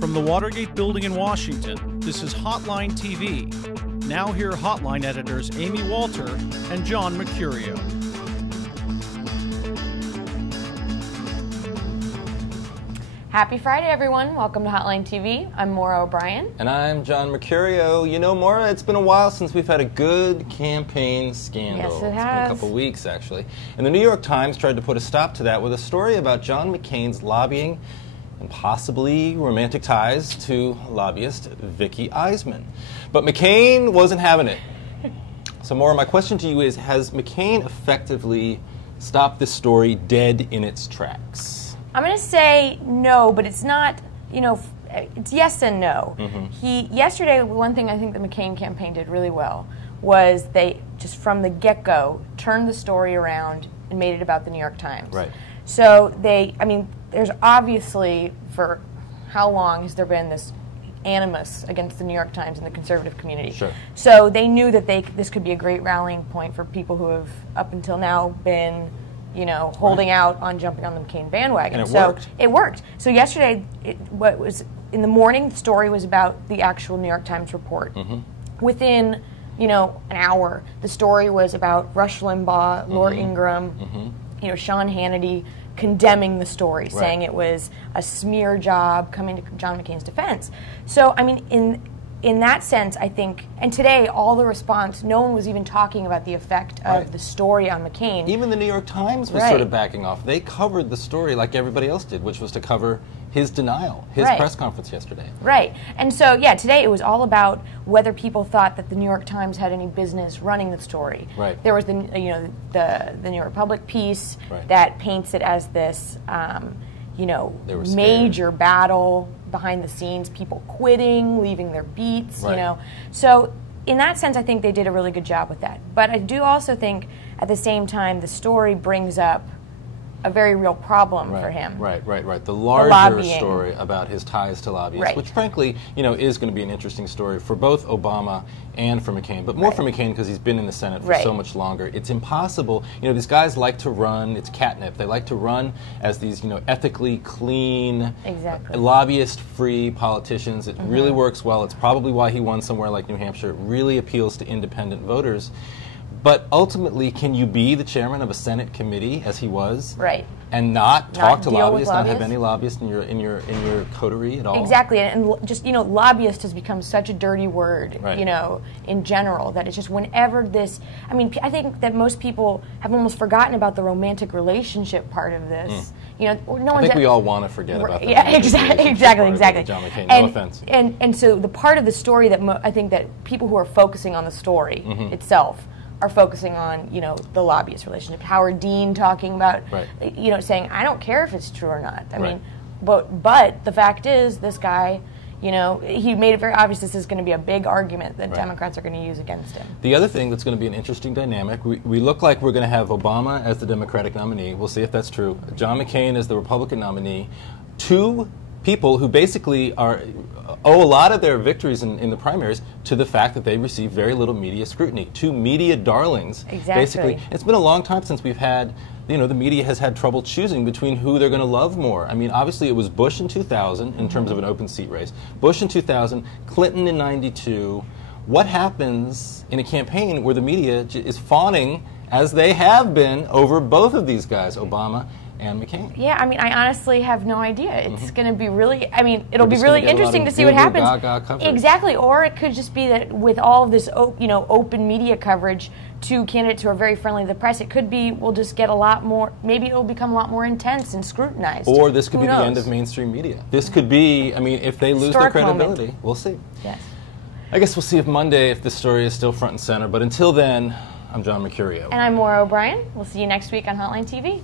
From the Watergate building in Washington, this is Hotline TV. Now here are Hotline editors Amy Walter and John Mercurio. Happy Friday, everyone. Welcome to Hotline TV. I'm Maura O'Brien. And I'm John Mercurio. You know, Maura, it's been a while since we've had a good campaign scandal. Yes, it has. It's been a couple weeks, actually. And the New York Times tried to put a stop to that with a story about John McCain's lobbying and possibly romantic ties to lobbyist Vicki Iseman. But McCain wasn't having it. So, Maura, my question to you is, has McCain effectively stopped this story dead in its tracks? I'm going to say no, but it's not, you know, it's yes and no. Yesterday, one thing I think the McCain campaign did really well was they, just from the get-go, turned the story around and made it about the New York Times. Right. So there's obviously, for how long has there been this animus against the New York Times and the conservative community? Sure. So they knew that this could be a great rallying point for people who have, up until now, been holding out on jumping on the McCain bandwagon. And it worked. It worked. So yesterday, what was in the morning, the story was about the actual New York Times report. Within, an hour, the story was about Rush Limbaugh, Laura Ingraham, Sean Hannity condemning the story, saying it was a smear job, coming to John McCain's defense. So, I mean, in that sense, I think, and today, all the response, no one was even talking about the effect of the story on McCain. Even the New York Times was sort of backing off. They covered the story like everybody else did, which was to cover his denial, his press conference yesterday. Right. And so, yeah, today it was all about whether people thought that the New York Times had any business running the story. Right. There was the New York Public piece that paints it as this, major battle behind the scenes, people quitting, leaving their beats, So in that sense, I think they did a really good job with that. But I do also think, at the same time, the story brings up a very real problem for him. Right. The larger story about his ties to lobbyists, which frankly, is going to be an interesting story for both Obama and for McCain, but more for McCain because he's been in the Senate for so much longer. It's impossible. These guys like to run, it's catnip. They like to run as these, ethically clean, lobbyist-free politicians. It really works well. It's probably why he won somewhere like New Hampshire. It really appeals to independent voters. But ultimately, can you be the chairman of a Senate committee, as he was, and not talk to lobbyists, not have any lobbyists in your coterie at all? Exactly, and just lobbyist has become such a dirty word, in general, that it's just whenever this. I mean, I think that most people have almost forgotten about the romantic relationship part of this. No one's. I think we all want to forget about that. Yeah, exactly. John McCain, no offense. And so the part of the story that I think that people who are focusing on the story itself are focusing on, the lobbyist relationship. Howard Dean talking about, saying, I don't care if it's true or not. I mean, but the fact is, this guy, he made it very obvious this is going to be a big argument that Democrats are going to use against him. The other thing that's going to be an interesting dynamic, we look like we're going to have Obama as the Democratic nominee. We'll see if that's true. John McCain as the Republican nominee. Two people who basically owe a lot of their victories in the primaries to the fact that they received very little media scrutiny. Two media darlings, basically. It's been a long time since we've had, the media has had trouble choosing between who they're going to love more. I mean, obviously it was Bush in 2000 in terms of an open seat race. Bush in 2000, Clinton in 92. What happens in a campaign where the media is fawning, as they have been, over both of these guys, Obama and McCain? Yeah, I mean, I honestly have no idea. It's going to be really, it'll be really interesting to see what happens. Exactly, or it could just be that with all of this, open media coverage to candidates who are very friendly to the press, it could be we'll just get a lot more, maybe it'll become a lot more intense and scrutinized. Or this could be the end of mainstream media. This could be, if they lose their credibility, we'll see. Yes. I guess we'll see Monday if this story is still front and center, but until then, I'm John Mercurio. And I'm Maura O'Brien. We'll see you next week on Hotline TV.